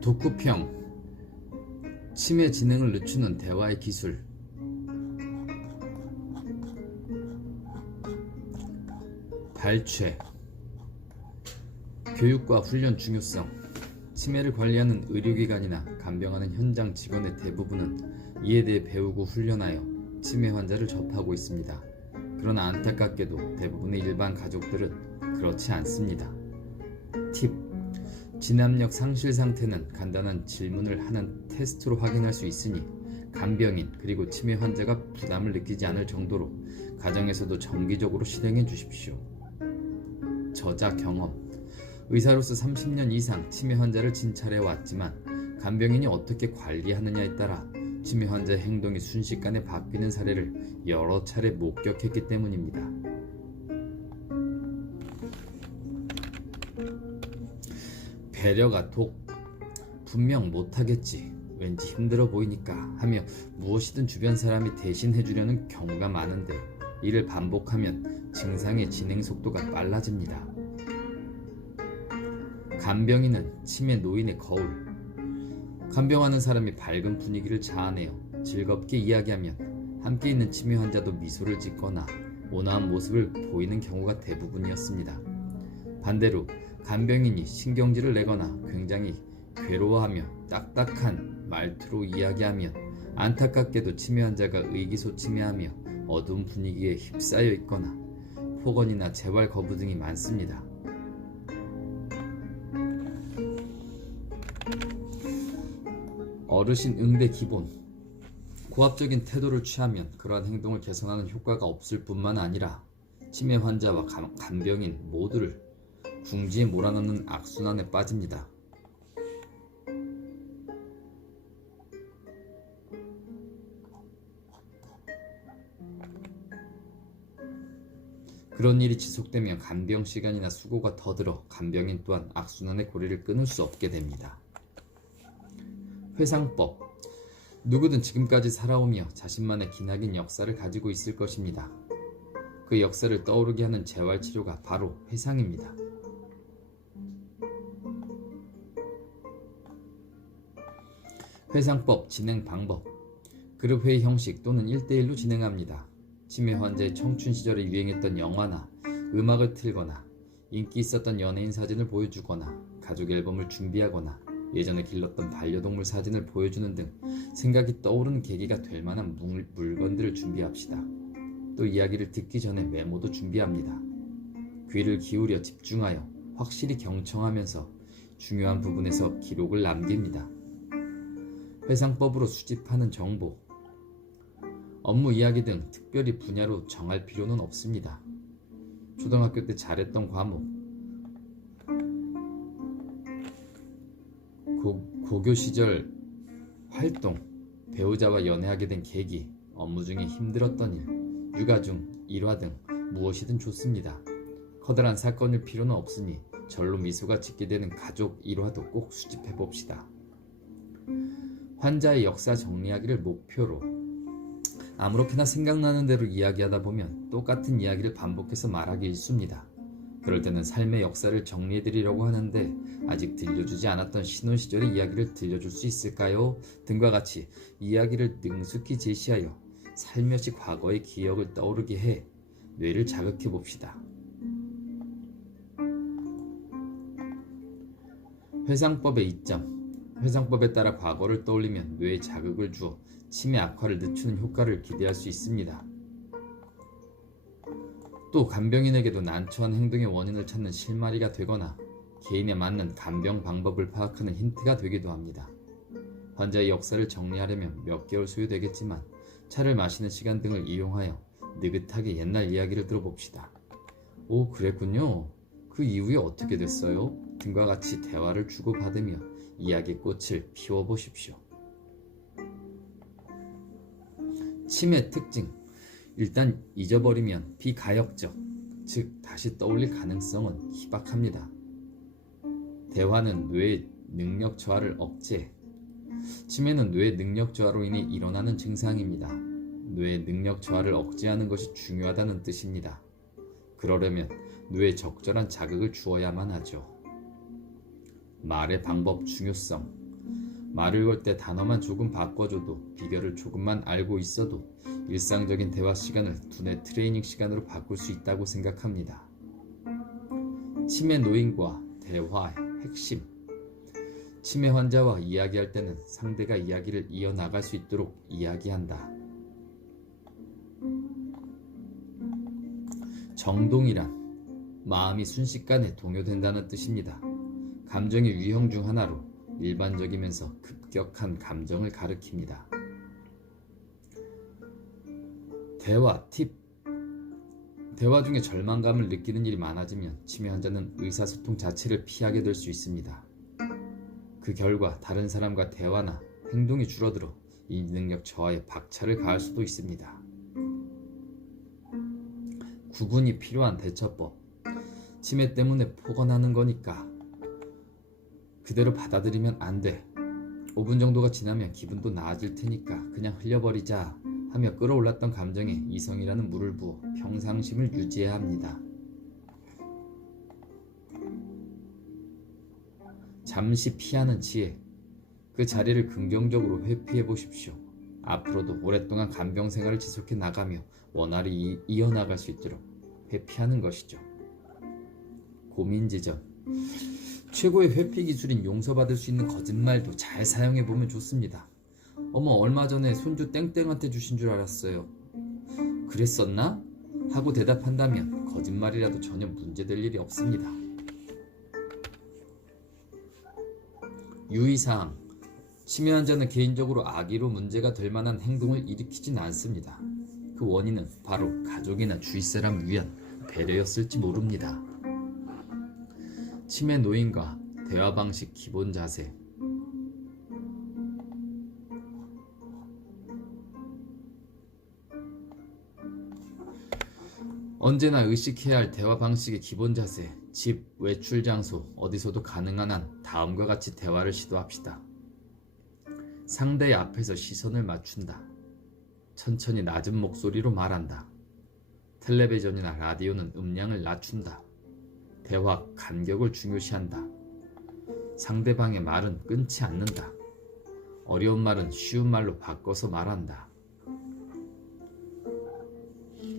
독후평, 치매 진행을 늦추는 대화의 기술. 발췌, 교육과 훈련 중요성. 치매를 관리하는 의료기관이나 간병하는 현장 직원의 대부분은 이에 대해 배우고 훈련하여 치매 환자를 접하고 있습니다. 그러나 안타깝게도 대부분의 일반 가족들은 그렇지 않습니다. 팁: 진압력 상실 상태는 간단한 질문을 하는 테스트로 확인할 수 있으니 간병인 그리고 치매 환자가 부담을 느끼지 않을 정도로 가정에서도 정기적으로 실행해 주십시오. 저자 경험: 의사로서 30년 이상 치매 환자를 진찰해 왔지만 간병인이 어떻게 관리하느냐에 따라 치매 환자의 행동이 순식간에 바뀌는 사례를 여러 차례 목격했기 때문입니다. 배려가 독. 분명 못하겠지, 왠지 힘들어 보이니까 하며 무엇이든 주변 사람이 대신 해주려는 경우가 많은데 이를 반복하면 증상의 진행 속도가 빨라집니다. 간병인은 치매 노인의 거울. 간병하는 사람이 밝은 분위기를 자아내어 즐겁게 이야기하면 함께 있는 치매 환자도 미소를 짓거나 온화한 모습을 보이는 경우가 대부분이었습니다. 반대로 간병인이 신경질을 내거나 굉장히 괴로워하며 딱딱한 말투로 이야기하면 안타깝게도 치매 환자가 의기소침해하며 어두운 분위기에 휩싸여 있거나 폭언이나 재활 거부 등이 많습니다. 어르신 응대 기본. 고압적인 태도를 취하면 그러한 행동을 개선하는 효과가 없을 뿐만 아니라 치매 환자와 간병인 모두를 궁지에 몰아넣는 악순환에 빠집니다. 그런 일이 지속되면 간병 시간이나 수고가 더 들어 간병인 또한 악순환의 고리를 끊을 수 없게 됩니다. 회상법. 누구든 지금까지 살아오며 자신만의 기나긴 역사를 가지고 있을 것입니다. 그 역사를 떠오르게 하는 재활치료가 바로 회상입니다. 회상법 진행 방법. 그룹회의 형식 또는 1대1로 진행합니다. 치매 환자의 청춘 시절에 유행했던 영화나 음악을 틀거나 인기 있었던 연예인 사진을 보여주거나 가족 앨범을 준비하거나 예전에 길렀던 반려동물 사진을 보여주는 등 생각이 떠오르는 계기가 될 만한 물건들을 준비합시다. 또 이야기를 듣기 전에 메모도 준비합니다. 귀를 기울여 집중하여 확실히 경청하면서 중요한 부분에서 기록을 남깁니다. 회상법으로 수집하는 정보. 업무 이야기 등 특별히 분야로 정할 필요는 없습니다. 초등학교 때 잘했던 과목, 고교 시절 활동, 배우자와 연애하게 된 계기, 업무 중에 힘들었던 일, 육아 중 일화 등 무엇이든 좋습니다. 커다란 사건일 필요는 없으니 절로 미소가 짓게 되는 가족 일화도 꼭 수집해 봅시다. 환자의 역사 정리하기를 목표로. 아무렇게나 생각나는 대로 이야기하다 보면 똑같은 이야기를 반복해서 말하기 일쑤입니다. 그럴 때는 삶의 역사를 정리해드리려고 하는데 아직 들려주지 않았던 신혼 시절의 이야기를 들려줄 수 있을까요? 등과 같이 이야기를 능숙히 제시하여 살며시 과거의 기억을 떠오르게 해 뇌를 자극해 봅시다. 회상법의 이점. 회상법에 따라 과거를 떠올리면 뇌에 자극을 주어 치매 악화를 늦추는 효과를 기대할 수 있습니다. 또 간병인에게도 난처한 행동의 원인을 찾는 실마리가 되거나 개인에 맞는 간병 방법을 파악하는 힌트가 되기도 합니다. 환자의 역사를 정리하려면 몇 개월 소요되겠지만 차를 마시는 시간 등을 이용하여 느긋하게 옛날 이야기를 들어봅시다. 오, 그랬군요. 그 이후에 어떻게 됐어요? 등과 같이 대화를 주고받으며 이야기의 꽃을 피워보십시오. 치매 특징. 일단 잊어버리면 비가역적, 즉 다시 떠올릴 가능성은 희박합니다. 대화는 뇌의 능력 저하를 억제. 치매는 뇌의 능력 저하로 인해 일어나는 증상입니다. 뇌의 능력 저하를 억제하는 것이 중요하다는 뜻입니다. 그러려면 뇌에 적절한 자극을 주어야만 하죠. 말의 방법 중요성. 말을 걸 때 단어만 조금 바꿔줘도, 비결을 조금만 알고 있어도 일상적인 대화 시간을 두뇌 트레이닝 시간으로 바꿀 수 있다고 생각합니다. 치매 노인과 대화의 핵심. 치매 환자와 이야기할 때는 상대가 이야기를 이어나갈 수 있도록 이야기한다. 정동이란 마음이 순식간에 동요된다는 뜻입니다. 감정의 유형 중 하나로 일반적이면서 급격한 감정을 가리킵니다. 대화 팁. 대화 중에 절망감을 느끼는 일이 많아지면 치매 환자는 의사소통 자체를 피하게 될 수 있습니다. 그 결과 다른 사람과 대화나 행동이 줄어들어 이 능력 저하에 박차를 가할 수도 있습니다. 구분이 필요한 대처법. 치매 때문에 폭언하는 거니까 그대로 받아들이면 안 돼. 5분 정도가 지나면 기분도 나아질 테니까 그냥 흘려버리자 하며 끌어올랐던 감정에 이성이라는 물을 부어 평상심을 유지해야 합니다. 잠시 피하는 지혜. 그 자리를 긍정적으로 회피해 보십시오. 앞으로도 오랫동안 간병 생활을 지속해 나가며 원활히 이어나갈 수 있도록 회피하는 것이죠. 고민지점. 최고의 회피 기술인 용서받을 수 있는 거짓말도 잘 사용해 보면 좋습니다. 어머, 얼마 전에 손주 땡땡한테 주신 줄 알았어요. 그랬었나? 하고 대답한다면 거짓말이라도 전혀 문제될 일이 없습니다. 유의사항. 치매 환자는 개인적으로 악의로 문제가 될 만한 행동을 일으키진 않습니다. 그 원인은 바로 가족이나 주위 사람 위한 배려였을지 모릅니다. 치매 노인과 대화 방식 기본 자세. 언제나 의식해야 할 대화 방식의 기본 자세. 집, 외출 장소, 어디서도 가능한 한 다음과 같이 대화를 시도합시다. 상대의 앞에서 시선을 맞춘다. 천천히 낮은 목소리로 말한다. 텔레비전이나 라디오는 음량을 낮춘다. 대화 간격을 중요시한다. 상대방의 말은 끊지 않는다. 어려운 말은 쉬운 말로 바꿔서 말한다.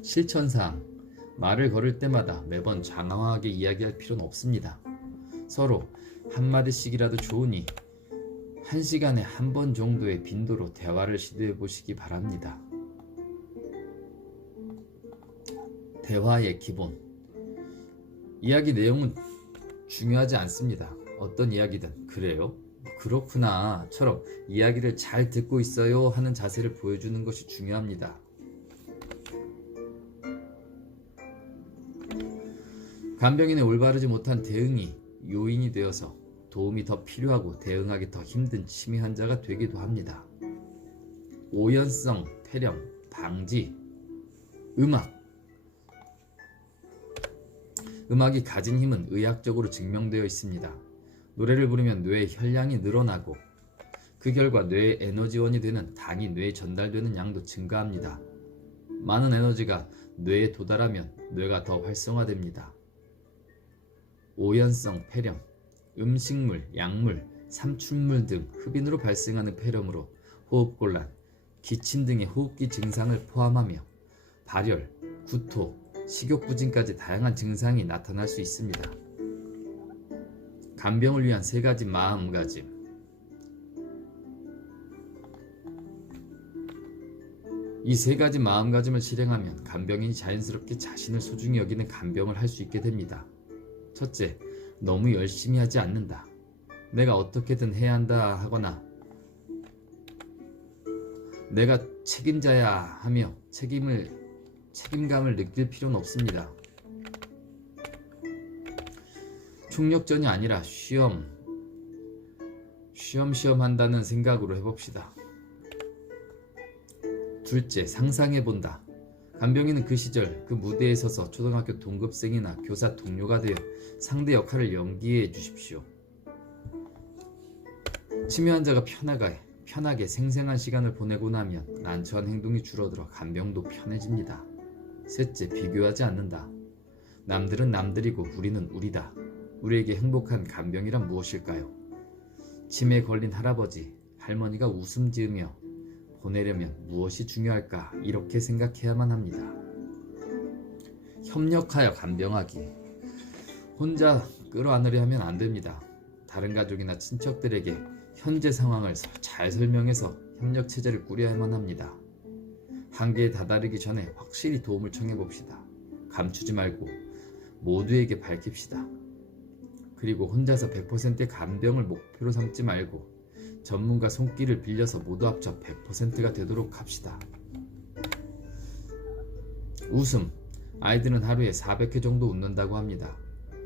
실천사항. 말을 걸을 때마다 매번 장황하게 이야기할 필요는 없습니다. 서로 한마디씩이라도 좋으니 1시간에 한 번 정도의 빈도로 대화를 시도해 보시기 바랍니다. 대화의 기본. 이야기 내용은 중요하지 않습니다. 어떤 이야기든 그래요? 그렇구나 처럼 이야기를 잘 듣고 있어요 하는 자세를 보여주는 것이 중요합니다. 간병인의 올바르지 못한 대응이 요인이 되어서 도움이 더 필요하고 대응하기 더 힘든 치매 환자가 되기도 합니다. 오연성 폐렴 방지. 음악이 가진 힘은 의학적으로 증명되어 있습니다. 노래를 부르면 뇌의 혈량이 늘어나고 그 결과 뇌의 에너지원이 되는 당이 뇌에 전달되는 양도 증가합니다. 많은 에너지가 뇌에 도달하면 뇌가 더 활성화됩니다. 오연성 폐렴. 음식물, 약물, 삼춘물 등 흡인으로 발생하는 폐렴으로 호흡곤란, 기침 등의 호흡기 증상을 포함하며 발열, 구토, 식욕부진까지 다양한 증상이 나타날 수 있습니다. 간병을 위한 3가지 마음가짐. 이 3가지 마음가짐을 실행하면 간병인이 자연스럽게 자신을 소중히 여기는 간병을 할 수 있게 됩니다. 첫째, 너무 열심히 하지 않는다. 내가 어떻게든 해야 한다 하거나 내가 책임자야 하며 책임감을 느낄 필요는 없습니다. 총력전이 아니라 쉬엄쉬엄 한다는 생각으로 해봅시다. 둘째, 상상해본다. 간병인은 그 시절 그 무대에 서서 초등학교 동급생이나 교사 동료가 되어 상대 역할을 연기해 주십시오. 치매 환자가 편하게 생생한 시간을 보내고 나면 난처한 행동이 줄어들어 간병도 편해집니다. 셋째, 비교하지 않는다. 남들은 남들이고 우리는 우리다. 우리에게 행복한 간병이란 무엇일까요? 치매에 걸린 할아버지, 할머니가 웃음 지으며 보내려면 무엇이 중요할까 이렇게 생각해야만 합니다. 협력하여 간병하기. 혼자 끌어안으려 하면 안 됩니다. 다른 가족이나 친척들에게 현재 상황을 잘 설명해서 협력 체제를 꾸려야만 합니다. 한계에 다다르기 전에 확실히 도움을 청해 봅시다. 감추지 말고 모두에게 밝힙시다. 그리고 혼자서 100%의 간병을 목표로 삼지 말고 전문가 손길을 빌려서 모두 합쳐 100%가 되도록 합시다. 웃음. 아이들은 하루에 400회 정도 웃는다고 합니다.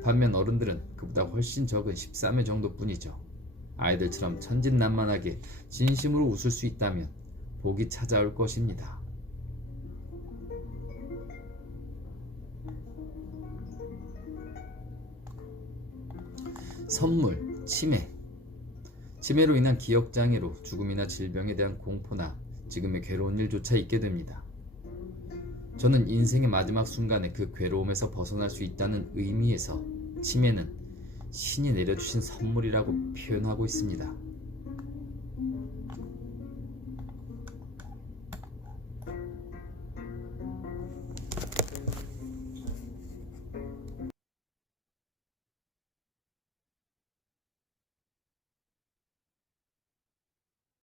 반면 어른들은 그보다 훨씬 적은 13회 정도뿐이죠. 아이들처럼 천진난만하게 진심으로 웃을 수 있다면 복이 찾아올 것입니다. 선물, 치매. 치매로 인한 기억장애로 죽음이나 질병에 대한 공포나 지금의 괴로운 일조차 있게 됩니다. 저는 인생의 마지막 순간에 그 괴로움에서 벗어날 수 있다는 의미에서 치매는 신이 내려주신 선물이라고 표현하고 있습니다.